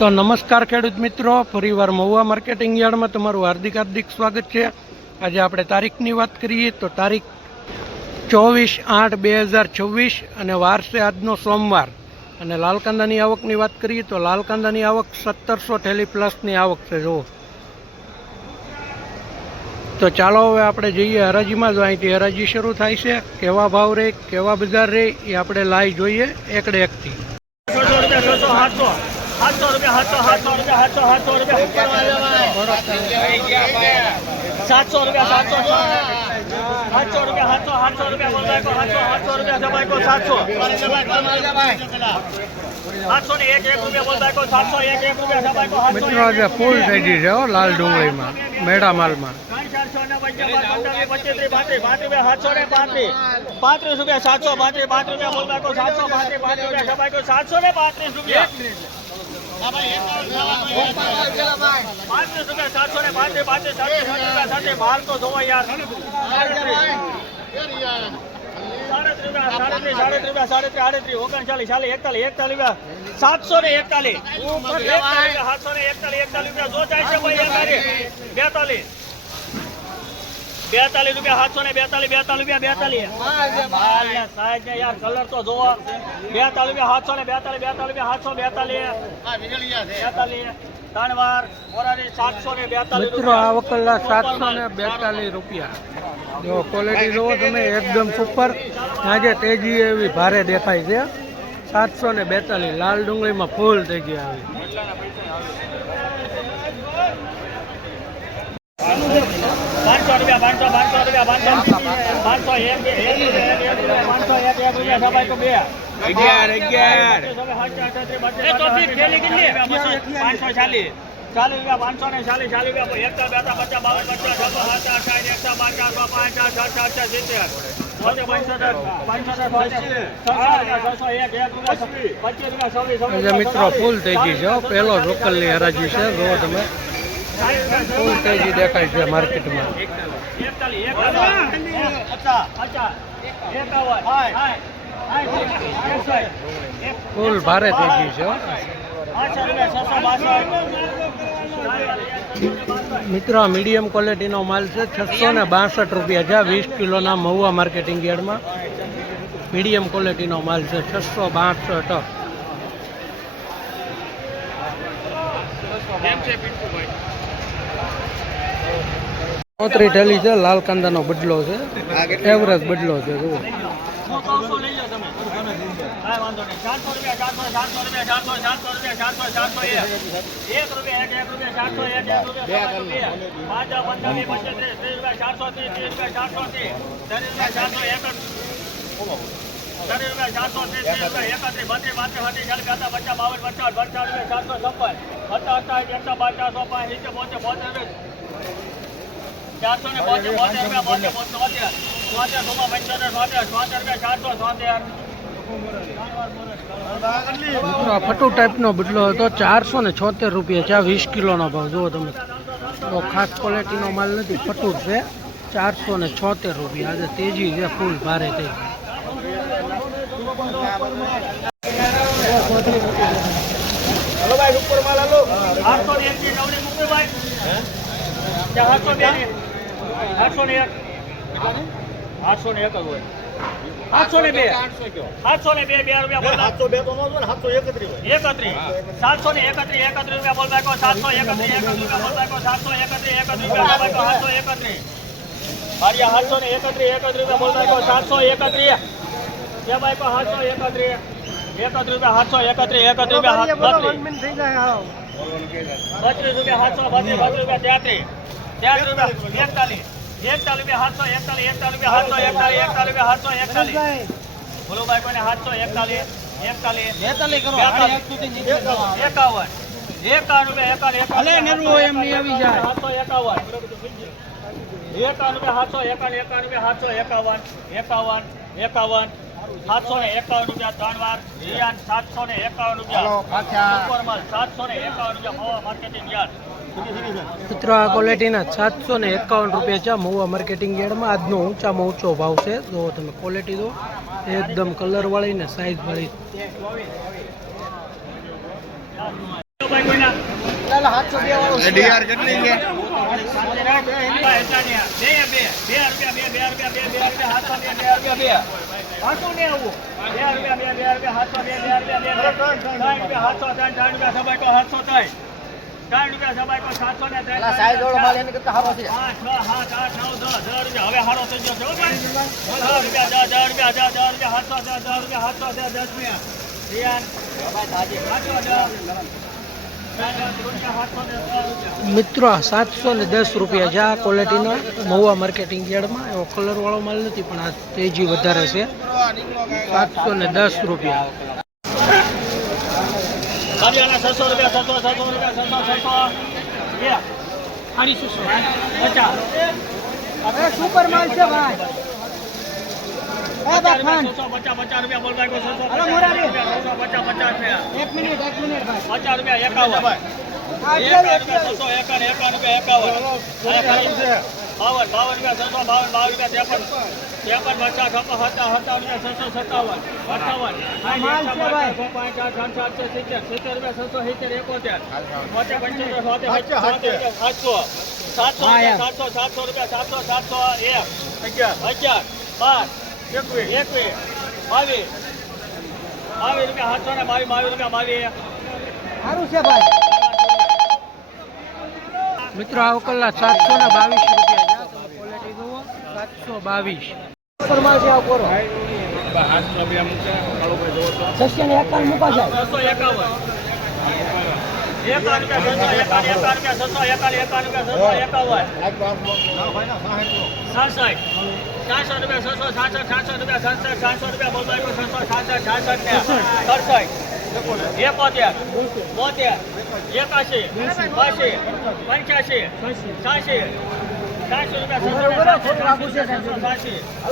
તો નમસ્કાર ખેડૂત મિત્રો, ફરીવાર મહુવા માર્કેટિંગ યાર્ડમાં તમારું હાર્દિક સ્વાગત છે। આજે આપણે તારીખની વાત કરીએ તો તારીખ 24/8/2026 અને વાર છે આજનો સોમવાર। અને લાલ કાંદાની આવકની વાત કરીએ તો લાલ કાંદાની આવક 1700 થેલી પ્લસની આવક છે। જુઓ તો ચાલો હવે આપણે જઈએ હરાજીમાં। જો અહીંથી હરાજી શરૂ થાય છે, કેવા ભાવ રહે, કેવા બજાર રહે એ આપણે લાઈ જોઈએ એકડે એકથી। 700 रुपया 700 रुपया 700 रुपया 700 रुपया 700 रुपया 700 रुपया बोल रहा है 700 रुपया सबाई को 700 ने एक रुपया बोल रहा है 700 एक रुपया सबाई को 700 મિત્રો આજે ફૂલ થઈ ગઈ છે લાલ ડુંગળીમાં મેડા માલમાં। 35 रुपया 700 35 रुपया बोल रहा है 700 35 रुपया सबाई को 700 ने 35 रुपया 700 ने 35 माल तो दो यार 700 ने 41 जो चाहिए भाई 42 रुपया 700 ने 42 साइज ने यार कलर तो जो 42 रुपया 700 ने 42 रुपया 742 धनवार मोरारी 700 ने 42 મિત્રો આ વકલા 742 રૂપિયા। જો ક્વોલિટી જુઓ તમે એકદમ સુપર। આજે તેજી એવી ભારે દેખાય છે। 742 લાલ ડુંગળીમાં ફૂલ તેજી આવી। 500 रुपया 500 रुपया 500 एक रुपया सबाई को 2 11 तो फिर खेली कितनी 540 40 रुपया 500 ने 40 रुपया 1 बेटा 50 52 50 મિત્રો ફૂલ તેજી છે। પહેલો લોકલની હરાજી છે। જો તમે ફૂલ તેજી દેખાય છે માર્કેટમાં। ફૂલ ભારે તેજી છે મિત્રો। મીડિયમ ક્વોલિટીનો માલ છે। 662 રૂપિયા છે 20 કિલોના મહુવા માર્કેટિંગ યાર્ડમાં। મીડિયમ ક્વોલિટીનો માલ છે 662। ચોતરી ઠેલી છે લાલ કાંદાનો બદલો છે, એવરેજ બદલો છે। જુઓ ફટુ ટાઈપનો બદલો હતો 476 રૂપિયા છે 20 કિલોનો ભાવ। જુઓ તમે તો ખાસ ક્વોલિટીનો માલ નથી, ફટુ છે 476 રૂપિયા। આજે તેજી છે ફૂલ ભારે તેજી। हेलो भाई ऊपर माल हेलो 801 की नवरी मुके भाई 802 ने 801 801 હોય 802 802 रुपया बोल 802 तो नो 731 731 रुपया बोल भाई को 731 रुपया बोल भाई को 731 रुपया भाई को 731 हरिया 831 रुपया बोल भाई को 731 क्या भाई को 731 1 रुपया 731 रुपया 32 रुपया 732 रुपया 33 रुपया 41 रुपया 741 रुपया 741 रुपया 741 बोलो भाई को ने 741 41 करो 51 रुपया 51 એમ નહીં આવી જાય। 751 रुपया 751 रुपया 3 વાર રિયાન 751 રૂપિયા સુપર માલ 751 રૂપિયા મહુવા માર્કેટિંગ યાર્ડ। મિત્રો આ ક્વોલિટીના 751 રૂપિયા છે મહુવા માર્કેટિંગ યાર્ડમાં। આજનો ઊંચામાં ઊંચો ભાવ છે। જો તમે ક્વોલિટી દો એકદમ કલર વાળી ને સાઈઝ વાળી। ડીઆર કેટલી છે? હવે હારો થઈ ગયો મિત્રો 710 રૂપિયા છે આ ક્વોલિટીના મહુવા માર્કેટિંગ યાર્ડમાં. એવો કલરવાળો માલ નથી પણ આ તેજી વધારે છે. 710 રૂપિયા. 600 રૂપિયા 600 50 સુપર માલ છે ભાઈ. 50 રૂપિયા બોલ ભાઈ 650 એક મિનિટ ભાઈ. 50 રૂપિયા 51 સારું છે ભાઈ. મિત્રો આ કલાક 722 રૂપિયા છે. ક્વોલિટી જુઓ 722. સુપર માલ છે આ કોરો. 651 મૂકા છે.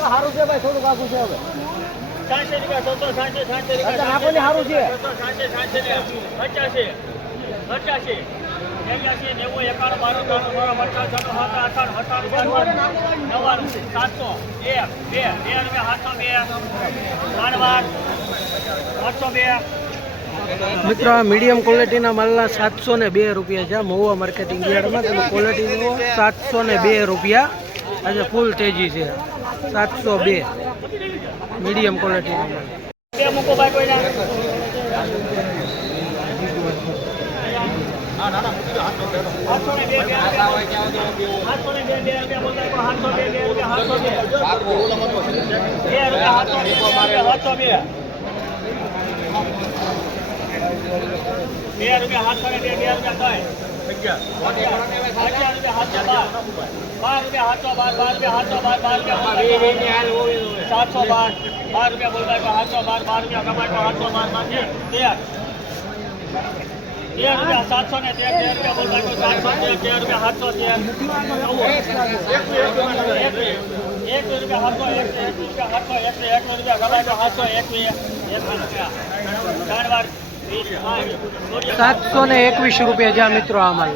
સારું છે ભાઈ, થોડુંક આગું છે હવે. 802 મિત્રો આ મીડિયમ ક્વોલિટીના માલના 702 રૂપિયા છે મહુવા માર્કેટિંગ યાર્ડમાં. તેની ક્વોલિટી જુઓ 702 રૂપિયા. આજે ફૂલ તેજી છે. 702 મીડિયમ ક્વોલિટીનો માલ. મૂકો ભાઈ કોઈને ₹721 721 રૂપિયા છે મિત્રો આ માલ.